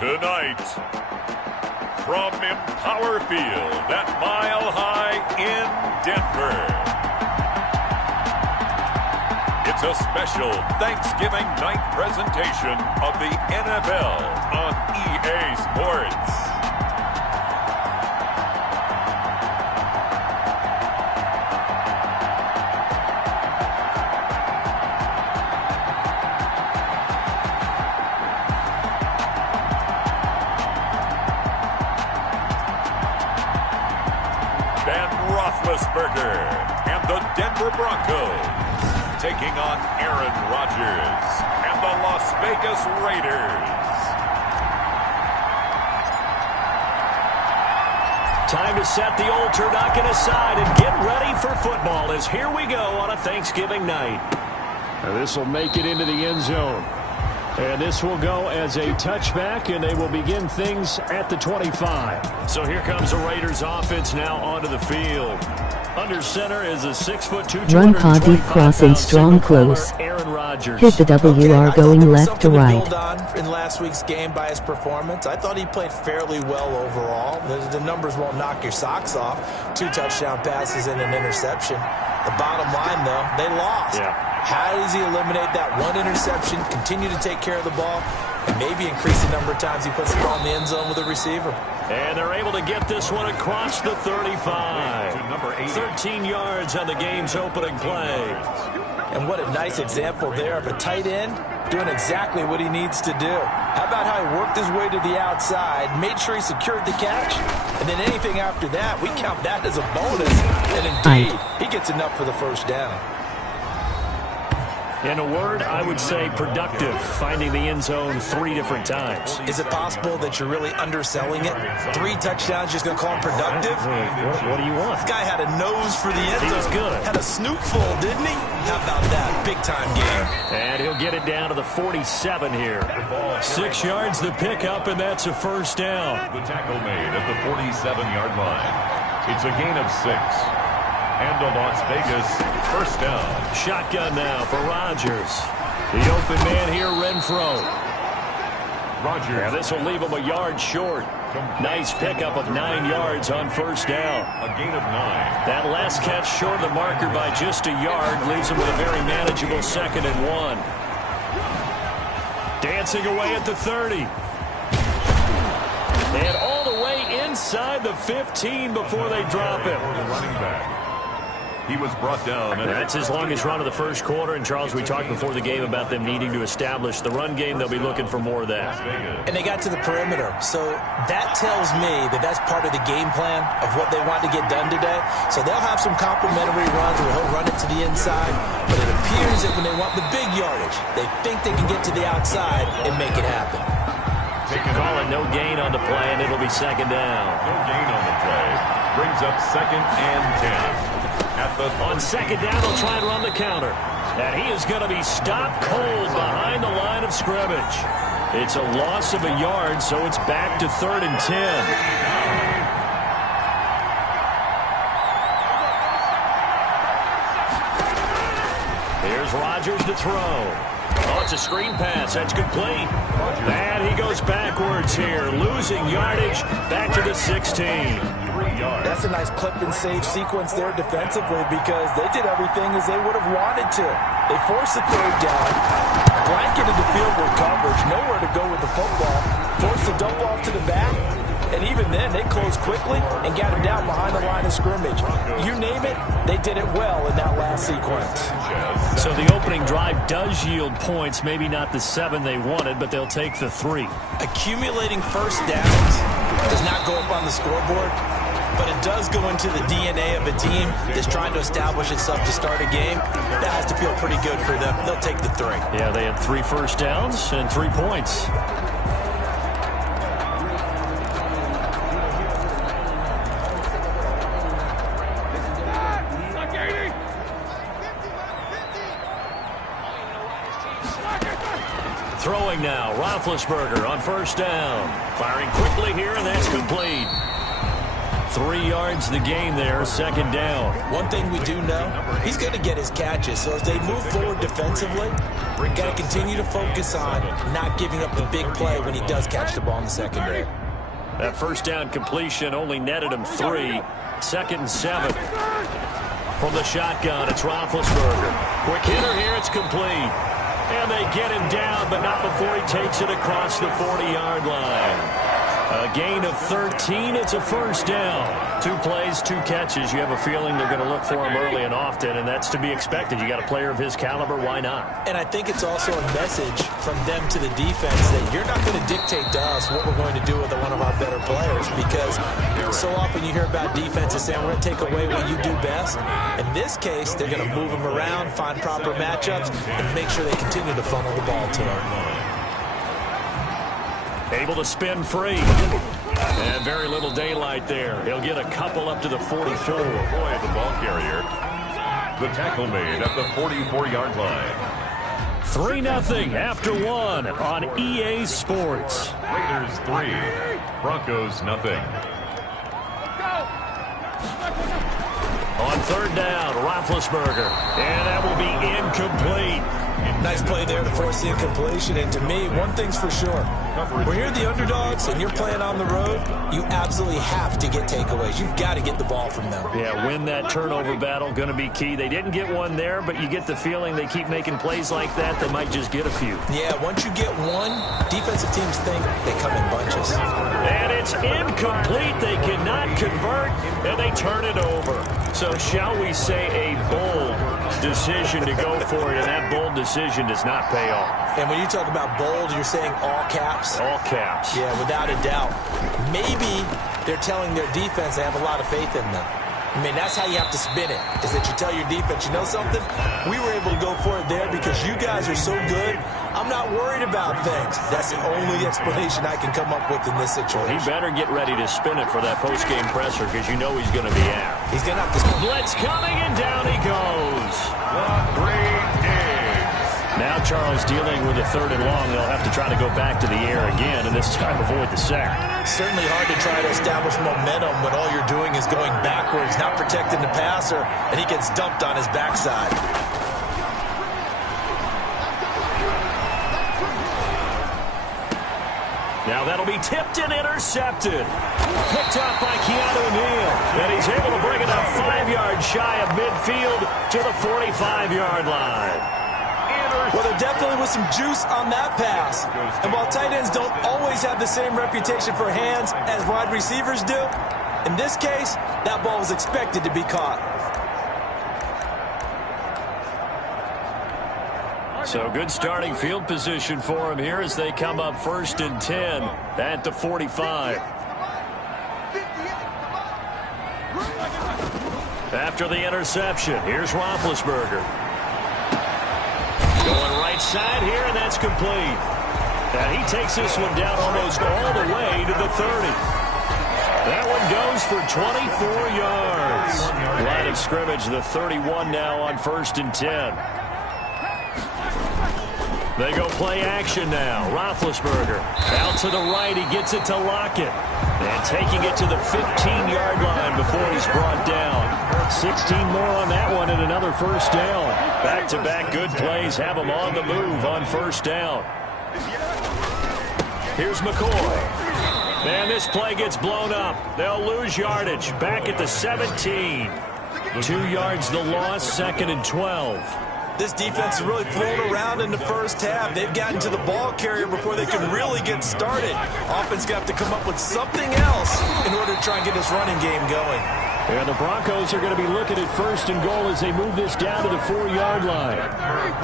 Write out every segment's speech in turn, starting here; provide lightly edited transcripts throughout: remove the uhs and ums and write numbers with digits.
Tonight, from Empower Field at Mile High in Denver, it's a special Thanksgiving night presentation of the NFL on EA Sports. And the Denver Broncos taking on Aaron Rodgers and the Las Vegas Raiders. Time to set the old turducken aside and get ready for football as here we go on a Thanksgiving night. Now this will make it into the end zone. And this will go as a touchback, and they will begin things at the 25. So here comes the Raiders offense now onto the field. Under center is a 6'2", run pod deep crossing strong close. Aaron Rodgers. Hit the WR going left to right. To build on in last week's game by his performance. I thought he played fairly well overall. The numbers won't knock your socks off. 2 touchdown passes and an interception. The bottom line, though, they lost. Yeah. How does he eliminate that one interception, continue to take care of the ball, and maybe increase the number of times he puts the ball in the end zone with a receiver? And they're able to get this one across the 35. 13 yards on the game's opening play. And what a nice example there of a tight end doing exactly what he needs to do. How about how he worked his way to the outside, made sure he secured the catch, and then anything after that, we count that as a bonus. And indeed, he gets enough for the first down. In a word, I would say productive, finding the end zone 3 different times. Is it possible that you're really underselling it? 3 touchdowns, just going to call him productive? What do you want? This guy had a nose for the end zone. He was good. Had a snootful, didn't he? How about that? Big-time game. And he'll get it down to the 47 here. 6 yards the pickup, and that's a first down. The tackle made at the 47-yard line. It's a gain of 6. And a Las Vegas first down. Shotgun now for Rodgers. The open man here, Renfro. Rodgers. Now this will leave him a yard short. Nice pickup of 9 yards on first down. A gain of 9. That last catch short of the marker by just a yard leaves him with a very manageable 2nd and 1. Dancing away at the 30. And all the way inside the 15 before they drop him. The running back. He was brought down. That's his longest run of the first quarter. And, Charles, we talked before the game about them needing to establish the run game. They'll be looking for more of that. And they got to the perimeter. So that tells me that that's part of the game plan of what they want to get done today. So they'll have some complimentary runs where he'll run it to the inside. But it appears that when they want the big yardage, they think they can get to the outside and make it happen. Call it no gain on the play, and it'll be 2nd down. No gain on the play. Brings up 2nd and 10. On 2nd down, they'll try and run the counter. And he is going to be stopped cold behind the line of scrimmage. It's a loss of a yard, so it's back to 3rd and 10. Here's Rodgers to throw. Oh, it's a screen pass. That's complete. And he goes backwards here, losing yardage back to the 16. That's a nice clip and save sequence there defensively because they did everything as they would have wanted to. They forced the 3rd down, blanketed the field with coverage, nowhere to go with the football, forced the dump off to the back, and even then they closed quickly and got him down behind the line of scrimmage. You name it, they did it well in that last sequence. So the opening drive does yield points, maybe not the 7 they wanted, but they'll take the 3. Accumulating first downs does not go up on the scoreboard, but it does go into the DNA of a team that's trying to establish itself to start a game. That has to feel pretty good for them. They'll take the 3. Yeah, they had 3 first downs and 3 points. Throwing now, Roethlisberger on first down. Firing quickly here, and that's complete. 3 yards the gain there, second down. One thing we do know, he's going to get his catches. So as they move forward defensively, we've got to continue to focus on not giving up the big play when he does catch the ball in the secondary. That first down completion only netted him 3. Second and 7. From the shotgun, it's Roethlisberger. Quick hitter here, it's complete. And they get him down, but not before he takes it across the 40-yard line. A gain of 13. It's a first down. 2 plays, 2 catches. You have a feeling they're going to look for him early and often, and that's to be expected. You got a player of his caliber, why not? And I think it's also a message from them to the defense that you're not going to dictate to us what we're going to do with one of our better players, because so often you hear about defenses saying we're going to take away what you do best. In this case, they're going to move him around, find proper matchups, and make sure they continue to funnel the ball to him. Able to spin free. And very little daylight there. He'll get a couple up to the 44. Boy, the ball carrier. The tackle made at the 44-yard line. 3-0 after 1 on EA Sports. Raiders 3, Broncos nothing. On third down, Roethlisberger. And that will be incomplete. Nice play there to force the incompletion. And to me, one thing's for sure. When you're the underdogs and you're playing on the road, you absolutely have to get takeaways. You've got to get the ball from them. Yeah, win that turnover battle, going to be key. They didn't get one there, but you get the feeling they keep making plays like that, they might just get a few. Yeah, once you get one, defensive teams think they come in bunches. And it's incomplete. They cannot convert, and they turn it over. So shall we say a bold decision to go for it, and that bold decision does not pay off. And when you talk about bold, you're saying all caps? All caps. Yeah, without a doubt. Maybe they're telling their defense they have a lot of faith in them. I mean, that's how you have to spin it, is that you tell your defense, you know something? We were able to go for it there because you guys are so good. I'm not worried about things. That's the only explanation I can come up with in this situation. He better get ready to spin it for that post-game presser because you know he's going to be out. He's going to have to spin. Blitz coming, and down he goes. Now Charles dealing with a third and long. They'll have to try to go back to the air again, and this time avoid the sack. Certainly hard to try to establish momentum when all you're doing is going backwards, not protecting the passer, and he gets dumped on his backside. Now that'll be tipped and intercepted. Picked up by Keanu Neal. And he's able to bring it up 5 yards shy of midfield to the 45-yard line. Well, there definitely was some juice on that pass. And while tight ends don't always have the same reputation for hands as wide receivers do, in this case, that ball was expected to be caught. So good starting field position for him here as they come up 1st and 10 at the 45. After the interception, here's Roethlisberger. Going right side here, and that's complete. And he takes this one down almost all the way to the 30. That one goes for 24 yards. Line of scrimmage, the 31 now on 1st and 10. They go play action now. Roethlisberger out to the right. He gets it to Lockett. And taking it to the 15-yard line before he's brought down. 16 more on that one and another first down. Back-to-back good plays have him on the move on first down. Here's McCoy. And this play gets blown up. They'll lose yardage. Back at the 17. 2 yards the loss, 2nd and 12. This defense is really flown around in the first half. They've gotten to the ball carrier before they can really get started. Offense going to have to come up with something else in order to try and get this running game going. And the Broncos are going to be looking at 1st and goal as they move this down to the 4-yard line.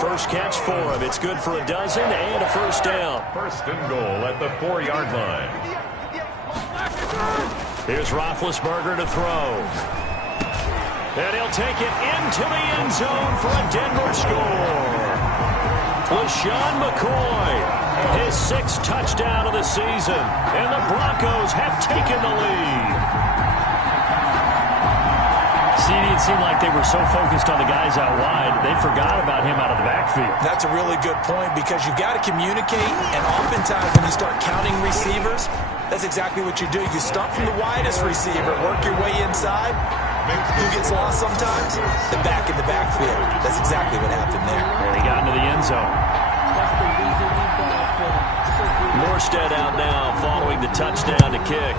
First catch for him. It's good for a dozen and a first down. 1st and goal at the 4-yard line. Here's Roethlisberger to throw. And he'll take it into the end zone for a Denver score. LaShawn McCoy, his 6th touchdown of the season. And the Broncos have taken the lead. It seemed like they were so focused on the guys out wide, they forgot about him out of the backfield. That's a really good point because you've got to communicate, and oftentimes when you start counting receivers, That's exactly what you do. You start from the widest receiver, work your way inside. Who gets lost sometimes? The back in the backfield. That's exactly what happened there. And he got into the end zone. Morstead out now following the touchdown to kick.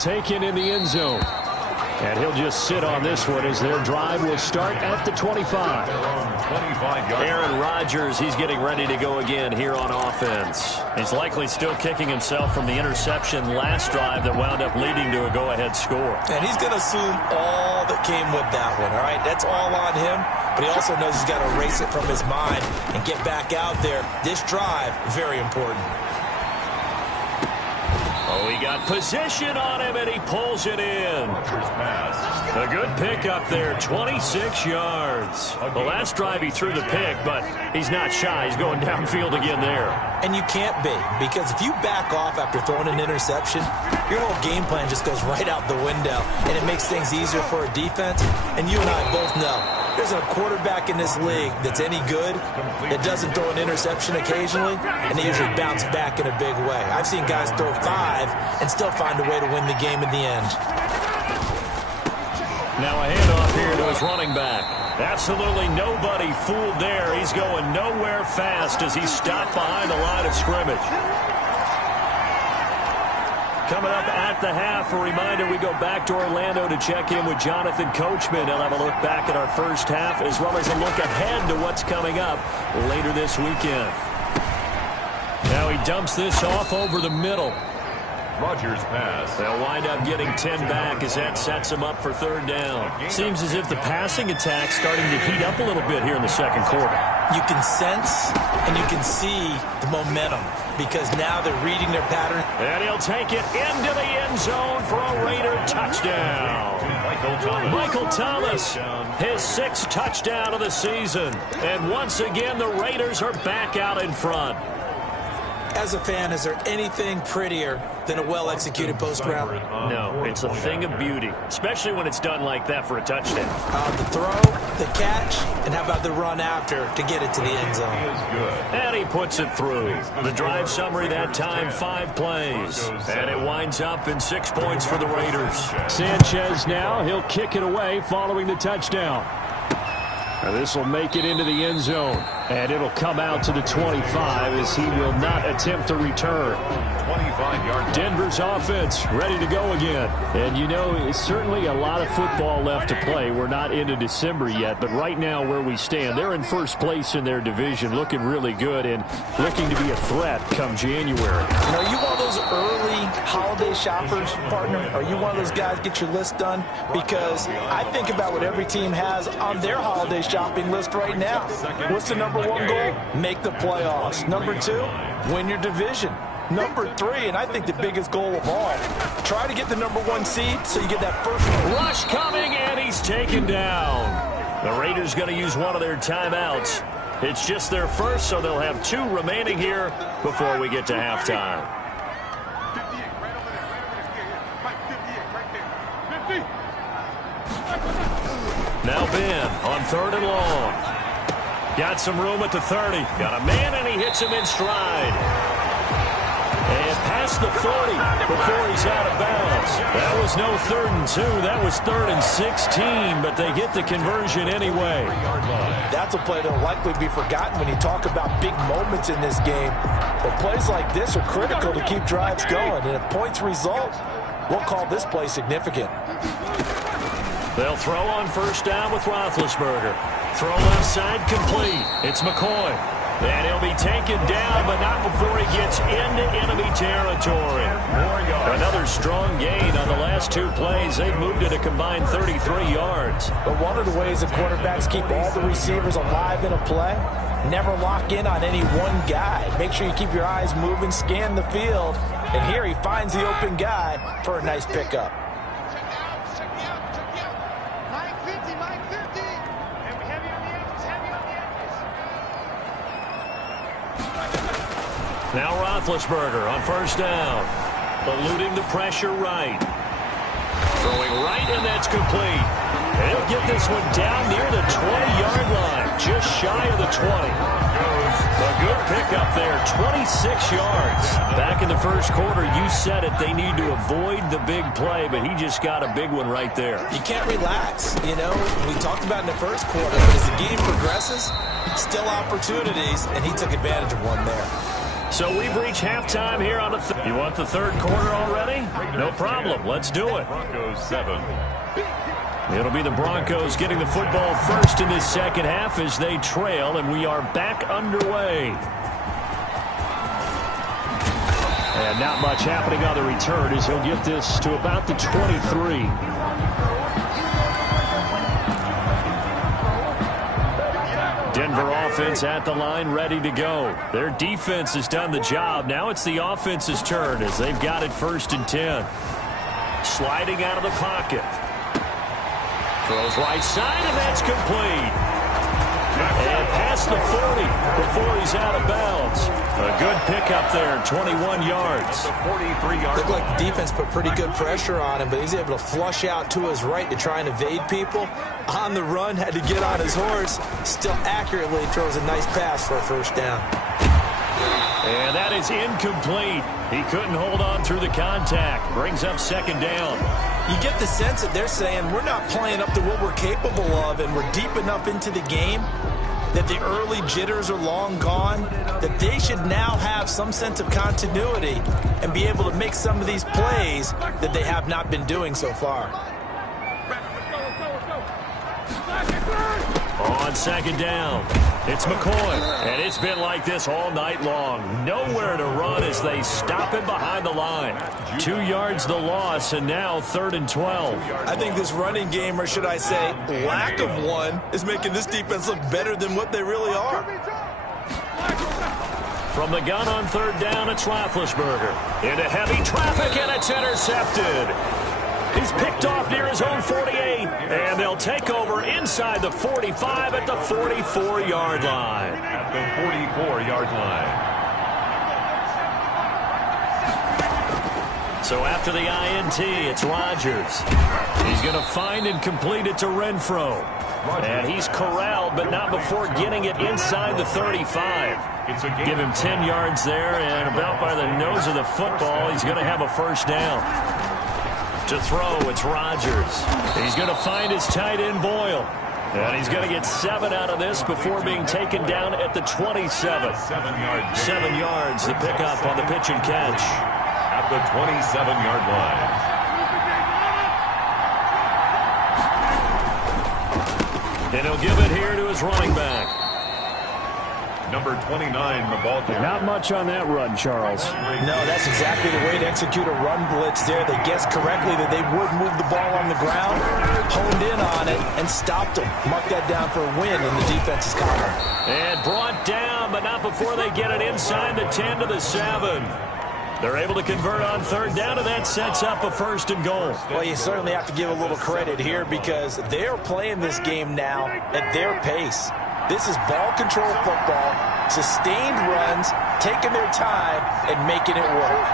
Taken in the end zone. And he'll just sit on this one as their drive will start at the 25. Aaron Rodgers, he's getting ready to go again here on offense. He's likely still kicking himself from the interception last drive that wound up leading to a go-ahead score. And he's going to assume all that came with that one, all right? That's all on him, but he also knows he's got to erase it from his mind and get back out there. This drive, very important. Oh, he got position on him, and he pulls it in. A good pick up there, 26 yards. The last drive he threw the pick, but he's not shy. He's going downfield again there. And you can't be, because if you back off after throwing an interception, your whole game plan just goes right out the window, and it makes things easier for a defense. And you and I both know there's a quarterback in this league that's any good that doesn't throw an interception occasionally, and they usually bounce back in a big way. I've seen guys throw 5 and still find a way to win the game in the end. Now a handoff here to his running back. Absolutely nobody fooled there. He's going nowhere fast as he's stopped behind the line of scrimmage. Coming up at the half, a reminder, we go back to Orlando to check in with Jonathan Coachman. He'll have a look back at our first half as well as a look ahead to what's coming up later this weekend. Now he dumps this off over the middle. Rodgers pass. They'll wind up getting 10 back as that sets them up for third down. Seems as if the passing attack's starting to heat up a little bit here in the second quarter. You can sense and you can see the momentum because now they're reading their pattern. And he'll take it into the end zone for a Raider touchdown. Michael Thomas, his 6th touchdown of the season. And once again, the Raiders are back out in front. As a fan, is there anything prettier than a well-executed post route? No, it's a thing of beauty, especially when it's done like that for a touchdown. The throw, the catch, and how about the run after to get it to the end zone? And he puts it through. The drive summary that time, 5 plays. And it winds up in 6 points for the Raiders. Sanchez now, he'll kick it away following the touchdown. Now this will make it into the end zone. And it'll come out to the 25 as he will not attempt to return. 25-yard. Denver's offense ready to go again. And you know, it's certainly a lot of football left to play. We're not into December yet, but right now where we stand, they're in first place in their division, looking really good and looking to be a threat come January. You know, you one of those early holiday shoppers, partner? Are you one of those guys get your list done? Because I think about what every team has on their holiday shopping list right now. What's the number 1 goal? Make the playoffs. Number 2, win your division. Number 3, and I think the biggest goal of all, try to get the number 1 seed so you get that first rush coming, and he's taken down. The Raiders going to use one of their timeouts. It's just their first, so they'll have 2 remaining here before we get to halftime. Now Ben on 3rd and long. Got some room at the 30. Got a man, and he hits him in stride. And past the 40 before he's out of bounds. That was no 3rd and 2. That was 3rd and 16, but they get the conversion anyway. That's a play that will likely be forgotten when you talk about big moments in this game. But plays like this are critical to keep drives going. And if points result, we'll call this play significant. They'll throw on first down with Roethlisberger. Throw left side complete. It's McCoy. And he'll be taken down, but not before he gets into enemy territory. Another strong gain on the last 2 plays. They've moved it a combined 33 yards. But one of the ways the quarterbacks keep all the receivers alive in a play, never lock in on any one guy. Make sure you keep your eyes moving, scan the field. And here he finds the open guy for a nice pickup. Now Roethlisberger on first down. Eluding the pressure right. Throwing right, and that's complete. And he'll get this one down near the 20-yard line. Just shy of the 20. A good pick pickup there, 26 yards. Back in the first quarter, you said it, they need to avoid the big play, but he just got a big one right there. You can't relax, you know. We talked about in the first quarter, but as the game progresses, still opportunities, and he took advantage of one there. So we've reached halftime here on the You want the third quarter already? No problem. Let's do it. Broncos 7. It'll be the Broncos getting the football first in this second half as they trail, and we are back underway. And not much happening on the return as he'll get this to about the 23. Denver offense at the line, ready to go. Their defense has done the job. Now it's the offense's turn as they've got it 1st and 10. Sliding out of the pocket. Throws right side, and that's complete. And past the 40 before he's out of bounds. A good pickup there, 21 yards. The 43-yard Looked like the defense put pretty good pressure on him, but he's able to flush out to his right to try and evade people. On the run, had to get on his horse. Still accurately throws a nice pass for a first down. And that is incomplete. He couldn't hold on through the contact. Brings up 2nd down. You get the sense that they're saying we're not playing up to what we're capable of, and we're deep enough into the game that the early jitters are long gone, that they should now have some sense of continuity and be able to make some of these plays that they have not been doing so far. On 2nd down, it's McCoy. And it's been like this all night long. Nowhere to run as they stop him behind the line. 2 yards the loss, and now 3rd and 12. I think this running game, or should I say lack of one, is making this defense look better than what they really are. From the gun on 3rd down, it's Roethlisberger. Into heavy traffic, and it's intercepted. He's picked off near his own 48, and they'll take over inside the 45 at the 44-yard line. At the 44-yard line. So after the INT, it's Rodgers. He's going to find and complete it to Renfro. And he's corralled, but not before getting it inside the 35. Give him 10 yards there, and about by the nose of the football, he's going to have a first down. To throw, it's Rodgers. He's going to find his tight end, Boyle. And he's going to get 7 out of this before being taken down at the 27. 7 yards, the pickup on the pitch and catch. At the 27-yard line. And he'll give it here to his running back. Number 29, the ball carrier. Not much on that run, Charles. No, that's exactly the way to execute a run blitz there. They guessed correctly that they would move the ball on the ground, honed in on it, and stopped them. Mark that down for a win in the defense's column. And brought down, but not before they get it inside the 10 to the 7. They're able to convert on 3rd down, and that sets up a 1st and goal. Well, you certainly have to give a little credit here because they're playing this game now at their pace. This is ball control football, sustained runs, taking their time, and making it work.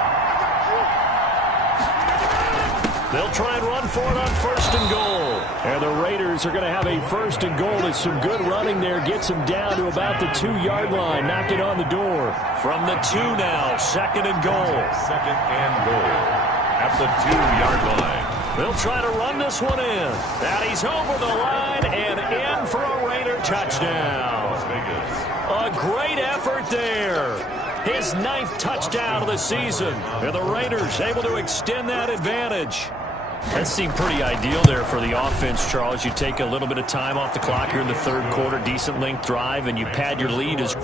They'll try and run for it on 1st and goal. And the Raiders are going to have a 1st and goal. There's some good running there. Gets them down to about the 2-yard line. Knock it on the door. From the 2 now, 2nd and goal. 2nd and goal. At the 2-yard line. They'll try to run this one in. And he's over the line and in for a Raider touchdown. Las Vegas. A great effort there. His 9th touchdown of the season. And the Raiders able to extend that advantage. That seemed pretty ideal there for the offense, Charles. You take a little bit of time off the clock here in the 3rd quarter, decent length drive, and you pad your lead as...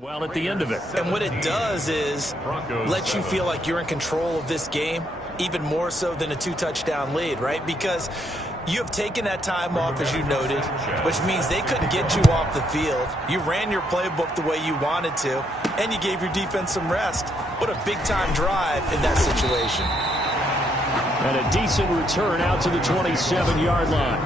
well at the end of it. And what it does is let you feel like you're in control of this game, even more so than a 2-touchdown lead, right? Because You have taken that time off, as you noted, which means they couldn't get you off the field. You ran your playbook the way you wanted to, and you gave your defense some rest. What a big-time drive in that situation. And a decent return out to the 27-yard line.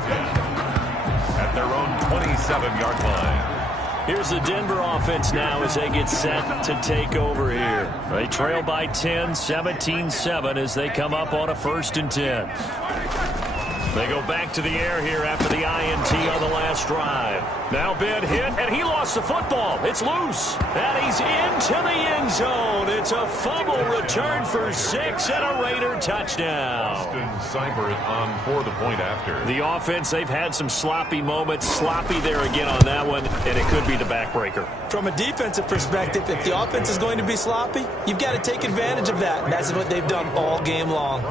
At their own 27-yard line. Here's the Denver offense now as they get set to take over here. They trail by 10, 17-7 as they come up on a 1st and 10. They go back to the air here after the INT on the last drive. Now Ben hit, and he lost the football. It's loose, and he's into the end zone. It's a fumble return for 6 and a Raider touchdown. Austin Seibert on for the point after. The offense, they've had some sloppy moments. Sloppy there again on that one, and it could be the backbreaker. From a defensive perspective, if the offense is going to be sloppy, you've got to take advantage of that. And that's what they've done all game long.